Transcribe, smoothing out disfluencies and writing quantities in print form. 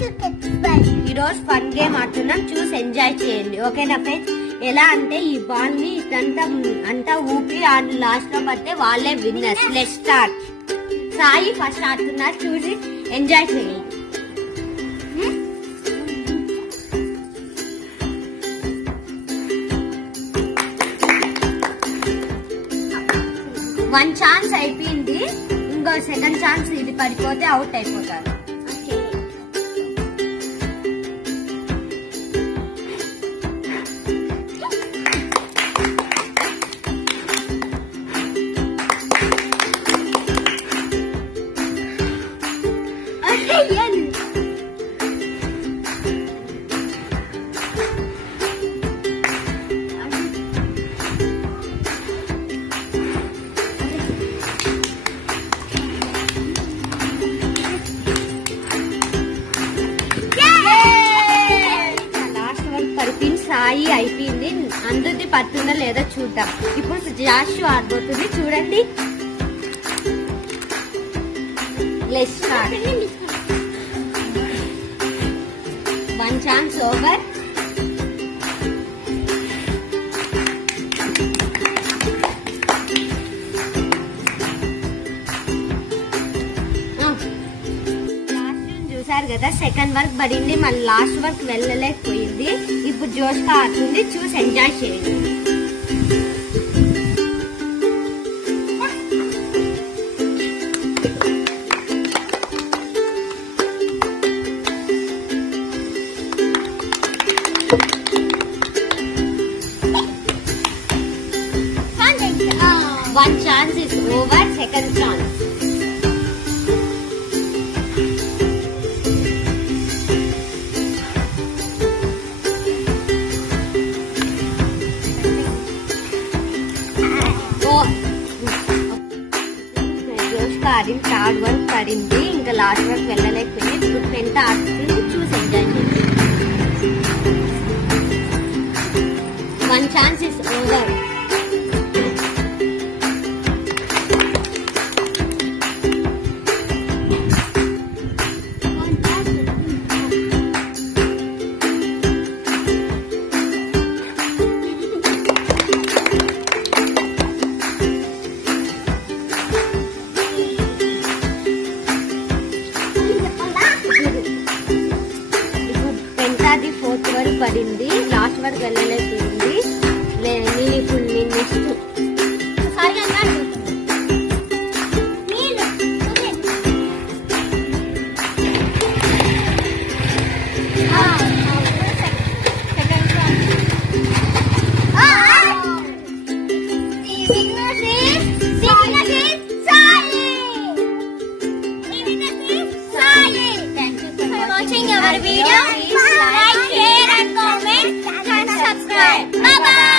ఈ రోజు fun game ఆడుతున్నాం, చూసి ఎంజాయ్ చేయండి. ఓకేనా ఫ్రెండ్స్? ఎలా అంటే ఈ బాల్ ని అంతా ఊపి లాస్ట్ లో పడితే వాళ్ళే winners. Let's start. Sai first ఆడుతున్నారు, చూసి ఎంజాయ్ చేయండి. వన్ ఛాన్స్ అయిపోయింది, ఇంకో సెకండ్ ఛాన్స్ ఇది పడిపోతే అవుట్ అయిపోతారు. సాయి అయిపోయింది, అందరిది పడుతుందో లేదో చూద్దాం. ఇప్పుడు జాషు ఆడబోతుంది, చూడండి. Let's start. One chance over. చూసారు కదా, సెకండ్ వర్క్ పడింది, మళ్ళీ లాస్ట్ వర్క్ వెళ్ళలేకపోయింది. ఇప్పుడు జోష్గా ఆడుతుంది, చూసి ఎంజాయ్ చేయండి. One chance is over. Second chance. Third work పడింది, ఇంకా లాస్ట్ వర్క్ వెళ్ళలేకపోయింది. ఇప్పుడు పెంట ఆడుతుంది, చూసి ఎంజాయ్ చేయండి. One chance is over. Fourth వరకు పడింది, లాస్ట్ వరకు వెళ్ళలేకపోయింది. నేను ఇప్పుడు next watching our video. Please like, share and comment and subscribe. Bye bye.